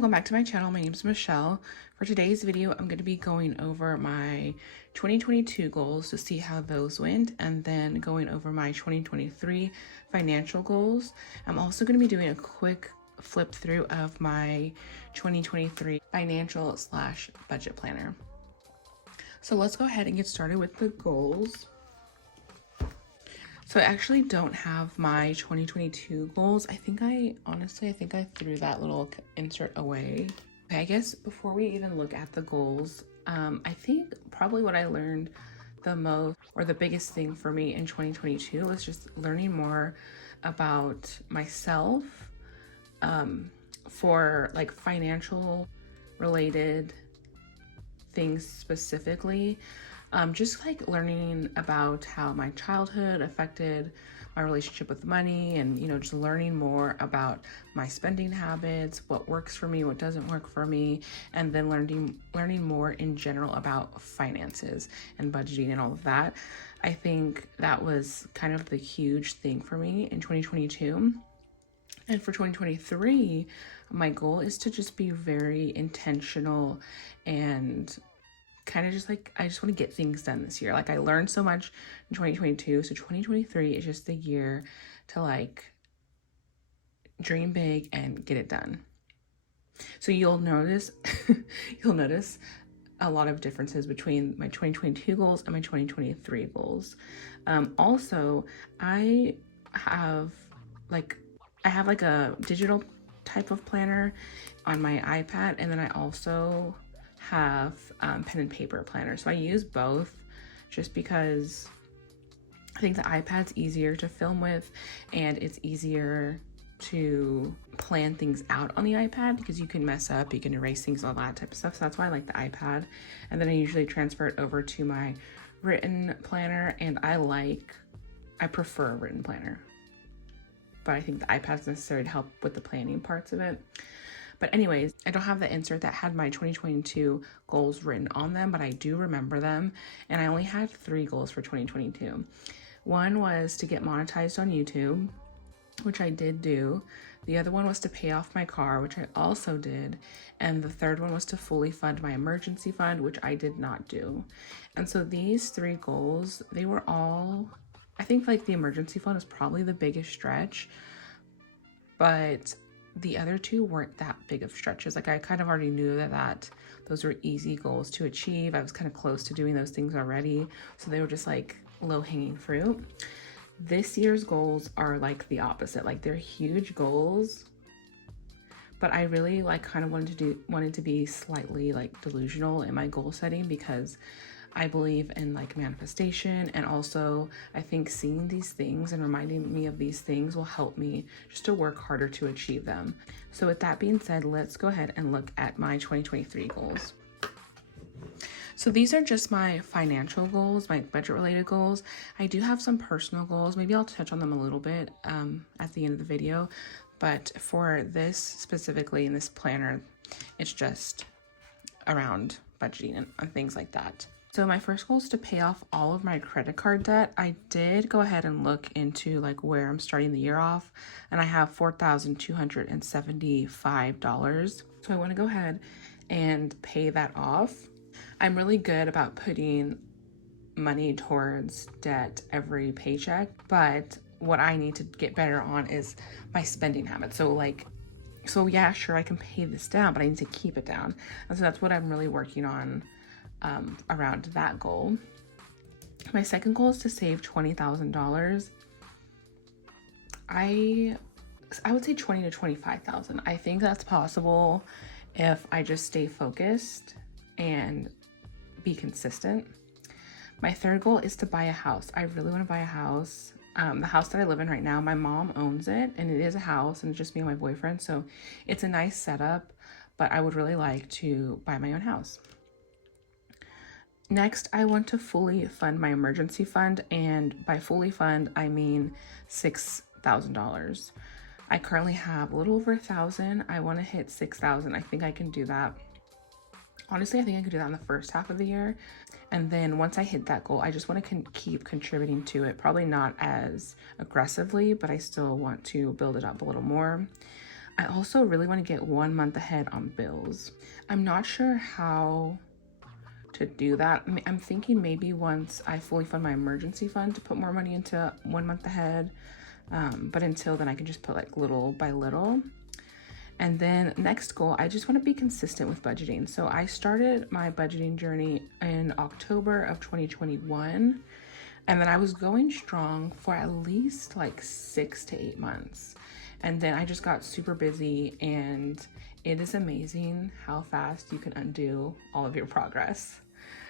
welcome back to my channel. My name is Michelle. For today's video, I'm going to be going over my 2022 goals to see how those went, and then going over my 2023 financial goals. I'm also going to be doing a quick flip through of my 2023 financial / budget planner. So let's go ahead and get started with the goals. So I actually don't have my 2022 goals. I think I threw that little insert away. Okay, I guess before we even look at the goals, I think probably what I learned the most, or the biggest thing for me in 2022, was just learning more about myself, for like financial related things specifically. Just like learning about how my childhood affected my relationship with money, and just learning more about my spending habits, what works for me, what doesn't work for me, and then learning more in general about finances and budgeting and all of that. I think that was kind of the huge thing for me in 2022. And for 2023, my goal is to just be very intentional and kind of just like, I just want to get things done this year. Like, I learned so much in 2022, so 2023 is just the year to like dream big and get it done. So you'll notice a lot of differences between my 2022 goals and my 2023 goals. Also, I have like a digital type of planner on my iPad, and then I also have pen and paper planner. So I use both just because I think the iPad's easier to film with, and it's easier to plan things out on the iPad because you can mess up, you can erase things, all that type of stuff. So that's why I like the iPad. And then I usually transfer it over to my written planner, and I prefer a written planner, but I think the iPad's necessary to help with the planning parts of it. But anyways, I don't have the insert that had my 2022 goals written on them, but I do remember them. And I only had 3 goals for 2022. One was to get monetized on YouTube, which I did do. The other one was to pay off my car, which I also did. And the third one was to fully fund my emergency fund, which I did not do. And so these 3 goals, they were all, I think like the emergency fund is probably the biggest stretch, but the other 2 weren't that big of stretches. Like, I kind of already knew that those were easy goals to achieve. I was kind of close to doing those things already, so they were just like low-hanging fruit. This year's goals are like the opposite. Like, they're huge goals, but I really like kind of wanted to be slightly like delusional in my goal setting, because I believe in like manifestation, and also I think seeing these things and reminding me of these things will help me just to work harder to achieve them. So with that being said, let's go ahead and look at my 2023 goals. So these are just my financial goals, my budget related goals. I do have some personal goals. Maybe I'll touch on them a little bit at the end of the video, but for this specifically in this planner, it's just around budgeting and things like that. So my first goal is to pay off all of my credit card debt. I did go ahead and look into like where I'm starting the year off, and I have $4,275. So I want to go ahead and pay that off. I'm really good about putting money towards debt every paycheck, but what I need to get better on is my spending habits. So yeah, sure, I can pay this down, but I need to keep it down. And so that's what I'm really working on around that goal. My second goal is to save $20,000. I would say 20 to 25,000. I think that's possible if I just stay focused and be consistent. My third goal is to buy a house. I really want to buy a house. The house that I live in right now, my mom owns it, and it is a house, and it's just me and my boyfriend, so it's a nice setup, but I would really like to buy my own house. Next, I want to fully fund my emergency fund, and by fully fund, I mean $6,000. I currently have a little over 1,000. I want to hit 6,000. I think I can do that. Honestly, I think I could do that in the first half of the year. And then once I hit that goal, I just want to keep contributing to it. Probably not as aggressively, but I still want to build it up a little more. I also really want to get 1 month ahead on bills. I'm not sure how to do that. I'm thinking maybe once I fully fund my emergency fund to put more money into 1 month ahead. But until then, I can just put like little by little. And then next goal, I just want to be consistent with budgeting. So I started my budgeting journey in October of 2021. And then I was going strong for at least like 6 to 8 months. And then I just got super busy, and it is amazing how fast you can undo all of your progress.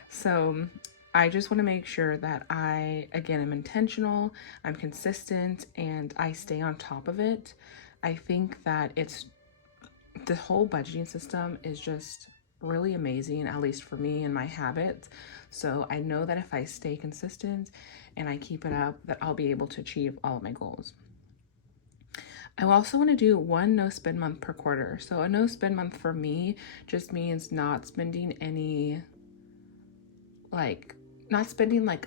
So I just want to make sure that I, again, am intentional, I'm consistent, and I stay on top of it. I think that the whole budgeting system is just really amazing, at least for me and my habits. So I know that if I stay consistent and I keep it up, that I'll be able to achieve all of my goals. I also want to do one no spend month per quarter. So a no spend month for me just means not spending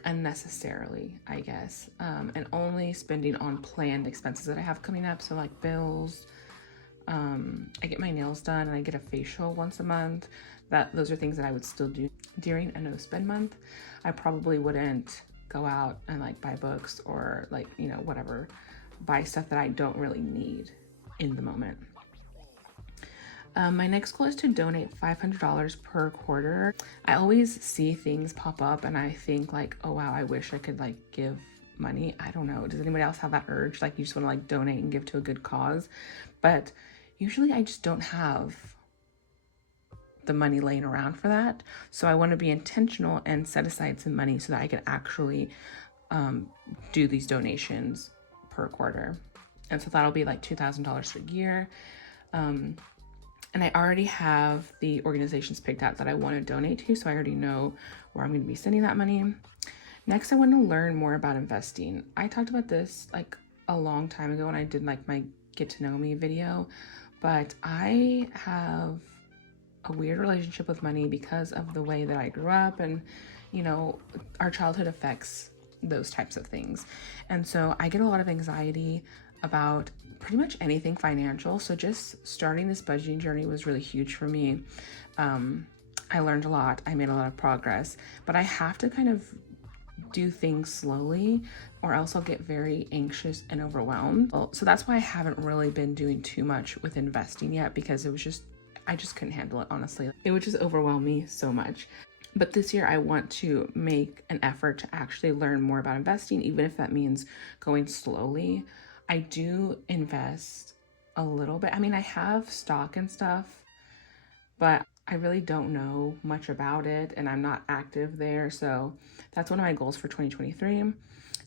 unnecessarily, I guess, and only spending on planned expenses that I have coming up. So like bills, I get my nails done and I get a facial once a month. Those are things that I would still do during a no spend month. I probably wouldn't go out and like buy books or like, whatever, buy stuff that I don't really need in the moment. My next goal is to donate $500 per quarter. I always see things pop up and I think like, oh wow, I wish I could like give money. I don't know. Does anybody else have that urge? Like you just want to like donate and give to a good cause? But usually I just don't have the money laying around for that. So I want to be intentional and set aside some money so that I can actually do these donations per quarter. And so that'll be like $2,000 a year. And I already have the organizations picked out that I want to donate to, so I already know where I'm going to be sending that money. Next, I want to learn more about investing. I talked about this like a long time ago when I did like my get to know me video, but I have a weird relationship with money because of the way that I grew up, and our childhood affects those types of things. And so I get a lot of anxiety about pretty much anything financial. So just starting this budgeting journey was really huge for me. I learned a lot. I made a lot of progress, but I have to kind of do things slowly or else I'll get very anxious and overwhelmed. So that's why I haven't really been doing too much with investing yet, because I just couldn't handle it, honestly. It would just overwhelm me so much. But this year I want to make an effort to actually learn more about investing, even if that means going slowly. I do invest a little bit. I mean, I have stock and stuff, but I really don't know much about it and I'm not active there. So that's one of my goals for 2023.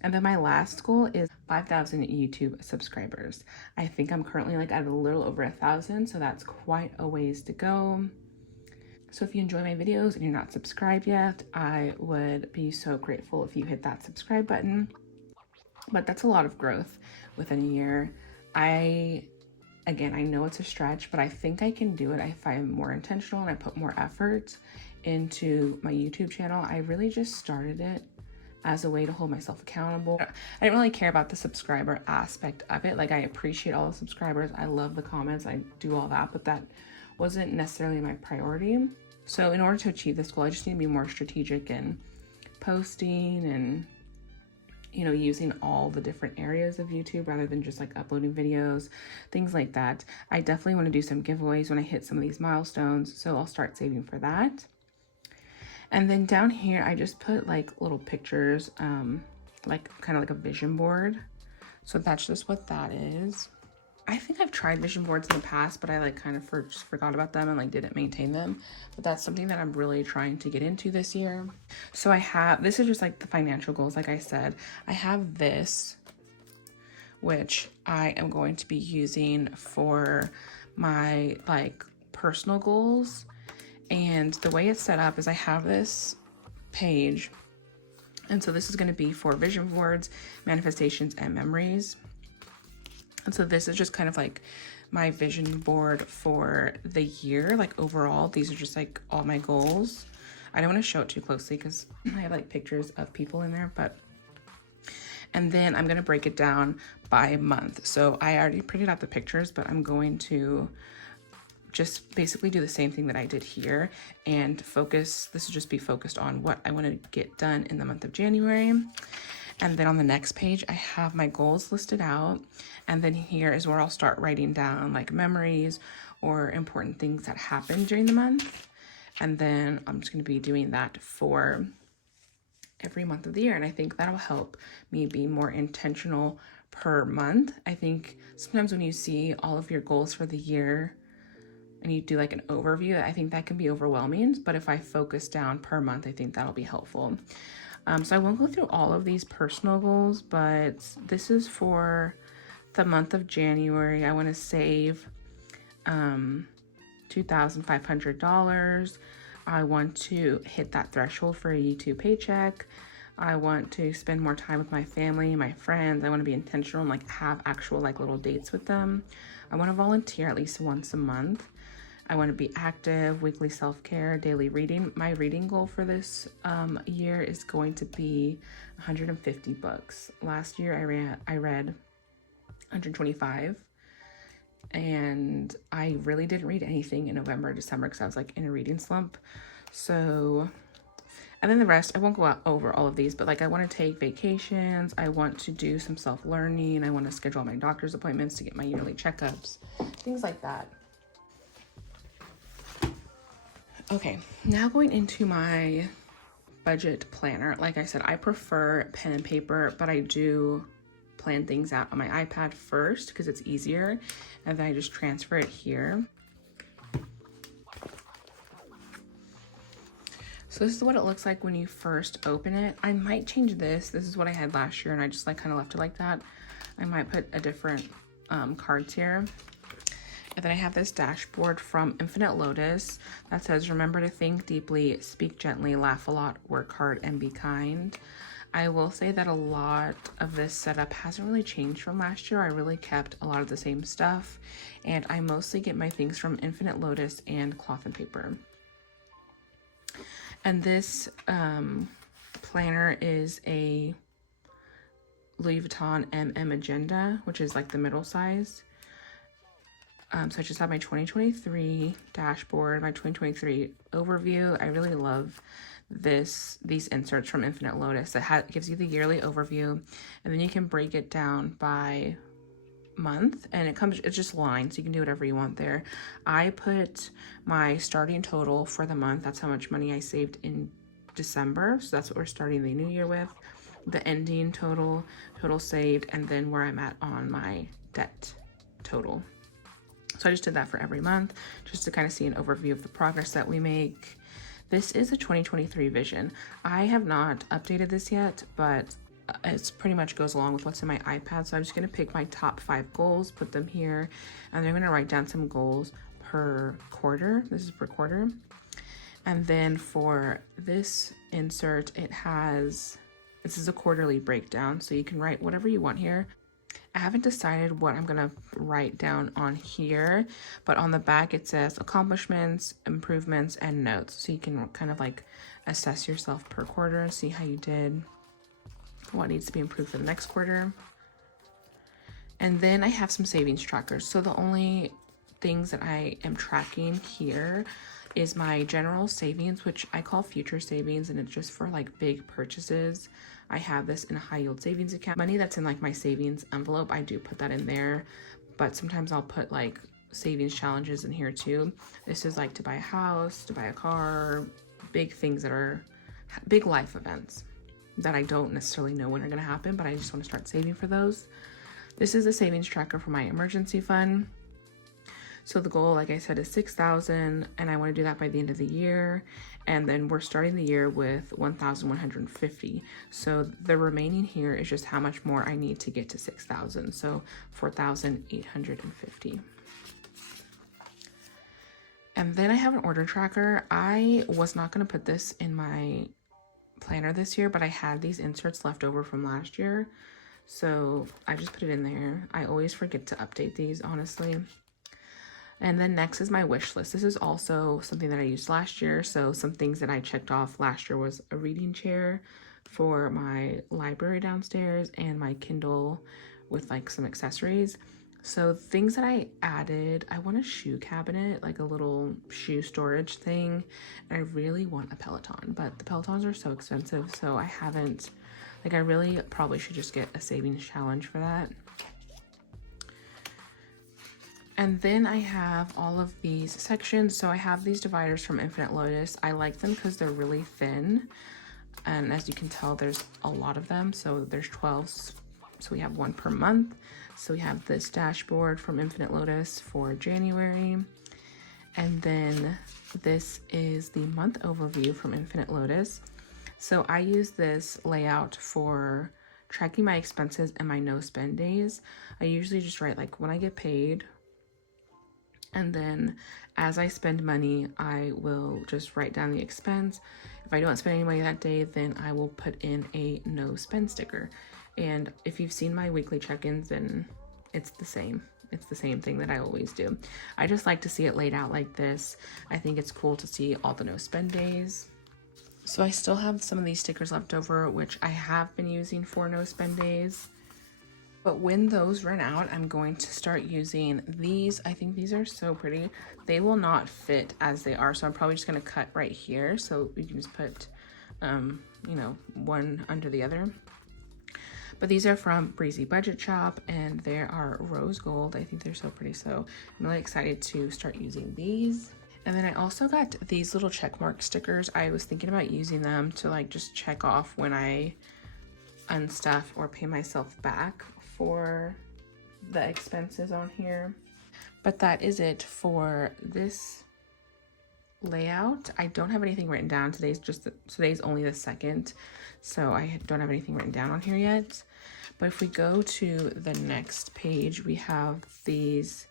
And then my last goal is 5,000 YouTube subscribers. I think I'm currently like at a little over 1,000, so that's quite a ways to go. So if you enjoy my videos and you're not subscribed yet, I would be so grateful if you hit that subscribe button. But that's a lot of growth within a year. Again, I know it's a stretch, but I think I can do it if I'm more intentional and I put more effort into my YouTube channel. I really just started it as a way to hold myself accountable. I didn't really care about the subscriber aspect of it. Like, I appreciate all the subscribers. I love the comments. I do all that, but that wasn't necessarily my priority. So in order to achieve this goal, I just need to be more strategic in posting and using all the different areas of YouTube rather than just like uploading videos, things like that. I definitely want to do some giveaways when I hit some of these milestones, so I'll start saving for that. And then down here, I just put like little pictures, like kind of like a vision board. So that's just what that is. I think I've tried vision boards in the past, but I like kind of just forgot about them and like didn't maintain them. But that's something that I'm really trying to get into this year. So this is just like the financial goals. Like I said, I have this, which I am going to be using for my like personal goals. And the way it's set up is I have this page. And so this is going to be for vision boards, manifestations, and memories. And so this is just kind of like my vision board for the year, like overall. These are just like all my goals. I don't want to show it too closely because I have like pictures of people in there, And then I'm going to break it down by month. So I already printed out the pictures, but I'm going to just basically do the same thing that I did here and focus. This will just be focused on what I want to get done in the month of January. And then on the next page, I have my goals listed out. And then here is where I'll start writing down like memories or important things that happened during the month. And then I'm just going to be doing that for every month of the year. And I think that'll help me be more intentional per month. I think sometimes when you see all of your goals for the year and you do like an overview, I think that can be overwhelming. But if I focus down per month, I think that'll be helpful. So I won't go through all of these personal goals, but this is for the month of January. I want to save $2,500. I want to hit that threshold for a YouTube paycheck. I want to spend more time with my family, my friends. I want to be intentional and like have actual like little dates with them. I want to volunteer at least once a month. I want to be active, weekly self-care, daily reading. My reading goal for this year is going to be 150 books. Last year I read 125. And I really didn't read anything in November or December because I was like in a reading slump. So, and then the rest, I won't go out over all of these, but like I want to take vacations. I want to do some self-learning. I want to schedule my doctor's appointments to get my yearly checkups, things like that. Okay, now going into my budget planner. Like I said, I prefer pen and paper, but I do plan things out on my iPad first because it's easier, and then I just transfer it here. So this is what it looks like when you first open it. I might change this. This is what I had last year and I just like kind of left it like that. I might put a different cards here. And then I have this dashboard from Infinite Lotus that says, remember to think deeply, speak gently, laugh a lot, work hard, and be kind. I will say that a lot of this setup hasn't really changed from last year. I really kept a lot of the same stuff, and I mostly get my things from Infinite Lotus and Cloth and Paper. And this planner is a Louis Vuitton MM Agenda, which is like the middle size. So I just have my 2023 dashboard, my 2023 overview. I really love these inserts from Infinite Lotus that gives you the yearly overview, and then you can break it down by month, and it's just lines, so you can do whatever you want there. I put my starting total for the month. That's how much money I saved in December, so that's what we're starting the new year with. The ending total saved, and then where I'm at on my debt total. So I just did that for every month just to kind of see an overview of the progress that we make. This is a 2023 vision. I have not updated this yet, but it pretty much goes along with what's in my iPad. So I'm just going to pick my top 5 goals, put them here, and then I'm going to write down some goals per quarter. This is per quarter. And then for this insert, this is a quarterly breakdown, so you can write whatever you want here. I haven't decided what I'm gonna write down on here, but on the back it says accomplishments, improvements, and notes. So you can kind of like assess yourself per quarter and see how you did, what needs to be improved for the next quarter. And then I have some savings trackers. So the only things that I am tracking here is my general savings, which I call future savings, and it's just for like big purchases. I have this in a high yield savings account. Money that's in like my savings envelope, I do put that in there, but sometimes I'll put like savings challenges in here too. This is like to buy a house, to buy a car, big things that are big life events that I don't necessarily know when are gonna happen, but I just wanna start saving for those. This is a savings tracker for my emergency fund. So the goal, like I said, is 6,000, and I want to do that by the end of the year. And then we're starting the year with 1,150. So the remaining here is just how much more I need to get to 6,000. So 4,850. And then I have an order tracker. I was not going to put this in my planner this year, but I had these inserts left over from last year. So I just put it in there. I always forget to update these, honestly. And then next is my wish list. This is also something that I used last year. So some things that I checked off last year was a reading chair, for my library downstairs and my Kindle with like some accessories. So things that I added, I want a shoe cabinet, like a little shoe storage thing. And I really want a Peloton, but the Pelotons are so expensive, so I haven't, like, I really probably should just get a savings challenge for that. And then I have all of these sections. So I have these dividers from Infinite Lotus. I like them because they're really thin. And as you can tell, there's a lot of them. So there's 12, so we have one per month. So we have this dashboard from Infinite Lotus for January. And then this is the month overview from Infinite Lotus. So I use this layout for tracking my expenses and my no spend days. I usually just write like when I get paid, and then as I spend money, I will just write down the expense. If I don't spend any money that day, then I will put in a no spend sticker. And if you've seen my weekly check-ins, then it's the same. It's the same thing that I always do. I just like to see it laid out like this. I think it's cool to see all the no spend days. So I still have some of these stickers left over, which I have been using for no spend days. But when those run out, I'm going to start using these. I think these are so pretty. They will not fit as they are, so I'm probably just gonna cut right here so you can just put, you know, one under the other. But these are from Breezy Budget Shop, and they are rose gold. I think they're so pretty, so I'm really excited to start using these. And then I also got these little check mark stickers. I was thinking about using them to like just check off when I unstuff or pay myself back for the expenses on here. But that is it for this layout. I don't have anything written down. Today's only the 2nd, so I don't have anything written down on here yet. But if we go to the next page, we have these.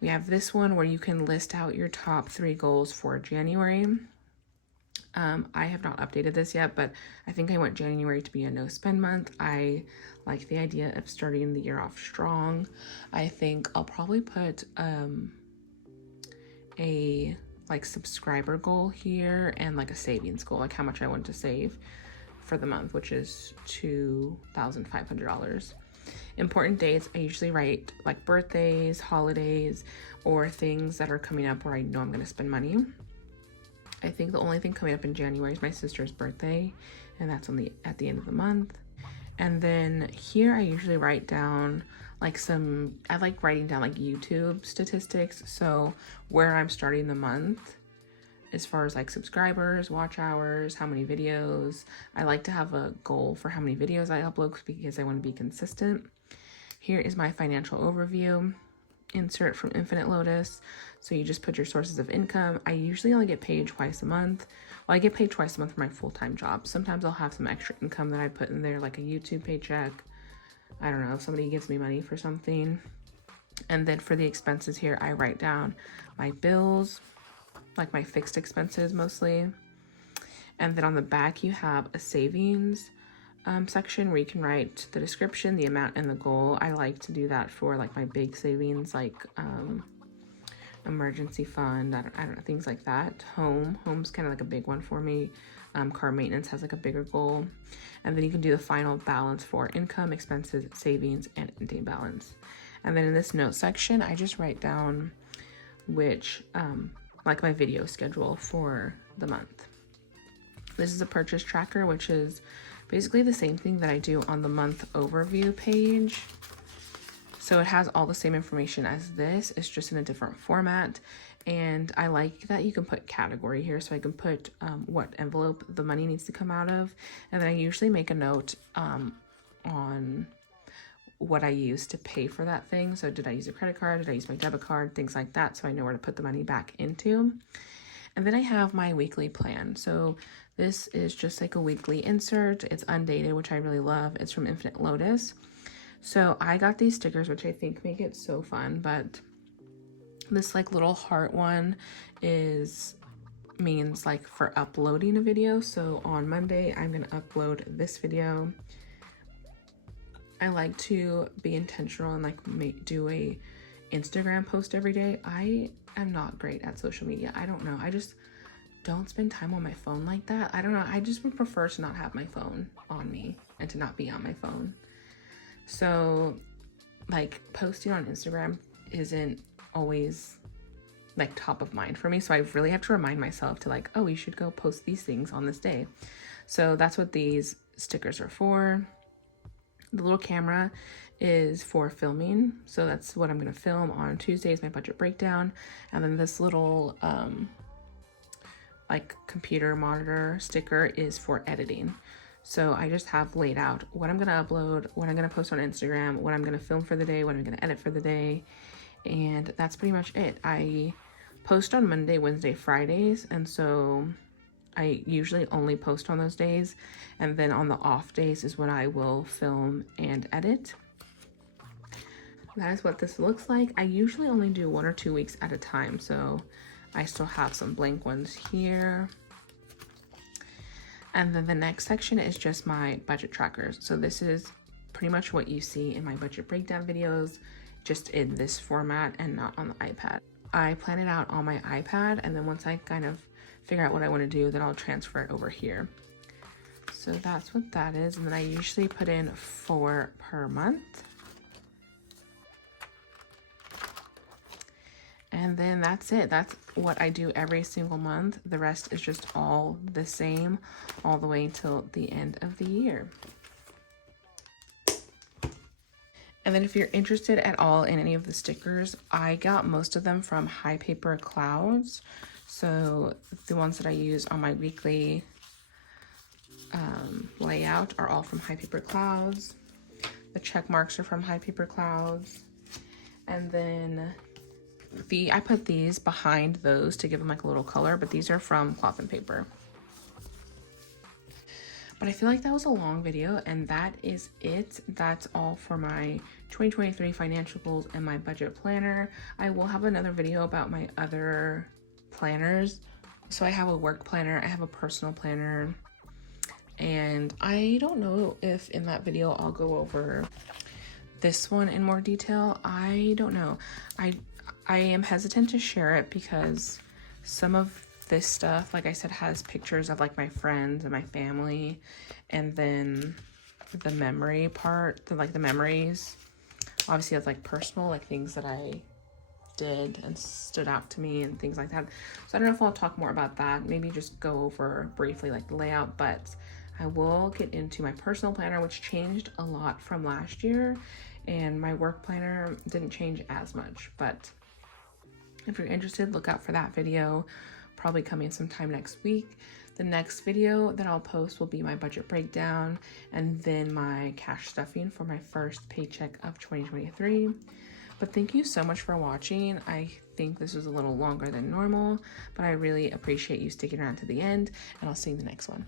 We have this one where you can list out your top 3 goals for January. I have not updated this yet, but I think I want January to be a no spend month. I like the idea of starting the year off strong. I think I'll probably put a like subscriber goal here and like a savings goal, like how much I want to save for the month, which is $2,500. Important dates, I usually write like birthdays, holidays, or things that are coming up where I know I'm going to spend money. I think the only thing coming up in January is my sister's birthday, and that's at the end of the month. And then here I usually write down like I like writing down like YouTube statistics. So where I'm starting the month as far as like subscribers, watch hours, how many videos. I like to have a goal for how many videos I upload because I want to be consistent. Here is my financial overview. Insert from Infinite Lotus. So you just put your sources of income. I usually only get paid twice a month. Well, I get paid twice a month for my full-time job. Sometimes I'll have some extra income that I put in there, like a YouTube paycheck. I don't know, if somebody gives me money for something. And then for the expenses here, I write down my bills, like my fixed expenses mostly. And then on the back, you have a savings section where you can write the description, the amount, and the goal. I like to do that for like my big savings, like emergency fund, I don't know, things like that. Home's kind of like a big one for me. Car maintenance has like a bigger goal. And then you can do the final balance for income, expenses, savings, and ending balance. And then in this note section, I just write down which like my video schedule for the month. This is a purchase tracker, which is basically the same thing that I do on the month overview page. So it has all the same information as this, it's just in a different format. And I like that you can put category here, so I can put what envelope the money needs to come out of. And then I usually make a note on what I use to pay for that thing. So did I use a credit card? Did I use my debit card? Things like that, so I know where to put the money back into. And then I have my weekly plan. So this is just like a weekly insert. It's undated, which I really love. It's from Infinite Lotus. So I got these stickers, which I think make it so fun, but this like little heart one means like for uploading a video. So on Monday, I'm gonna upload this video. I like to be intentional and like do a Instagram post every day. I am not great at social media. I don't know. don't spend time on my phone like that. I don't know. I just would prefer to not have my phone on me and to not be on my phone. So like posting on Instagram isn't always like top of mind for me. So I really have to remind myself to like, oh, you should go post these things on this day. So that's what these stickers are for. The little camera is for filming. So that's what I'm going to film on Tuesdays, my budget breakdown. And then this little like computer monitor sticker is for editing. So I just have laid out what I'm going to upload, what I'm going to post on Instagram, what I'm going to film for the day, what I'm going to edit for the day. And that's pretty much it. I post on Monday, Wednesday, Fridays. And so I usually only post on those days. And then on the off days is when I will film and edit. That is what this looks like. I usually only do 1 or 2 weeks at a time. So I still have some blank ones here. And then the next section is just my budget trackers. So this is pretty much what you see in my budget breakdown videos, just in this format and not on the iPad. I plan it out on my iPad, and then once I kind of figure out what I want to do, then I'll transfer it over here. So that's what that is. And then I usually put in 4 per month. And then that's it. That's what I do every single month. The rest is just all the same all the way till the end of the year. And then if you're interested at all in any of the stickers, I got most of them from High Paper Clouds. So the ones that I use on my weekly layout are all from High Paper Clouds. The check marks are from High Paper Clouds. And then I put these behind those to give them like a little color, but these are from Cloth and Paper. But I feel like that was a long video, and that is it. That's all for my 2023 financial goals and my budget planner. I will have another video about my other planners. So I have a work planner, I have a personal planner, and I don't know if in that video I'll go over this one in more detail. I don't know. I am hesitant to share it because some of this stuff, like I said, has pictures of like my friends and my family, and then the memory part, the memories, obviously that's like personal, like things that I did and stood out to me and things like that. So I don't know if I'll talk more about that, maybe just go over briefly like the layout, but I will get into my personal planner, which changed a lot from last year, and my work planner didn't change as much. But if you're interested, look out for that video, probably coming sometime next week. The next video that I'll post will be my budget breakdown and then my cash stuffing for my first paycheck of 2023. But thank you so much for watching. I think this was a little longer than normal, but I really appreciate you sticking around to the end, and I'll see you in the next one.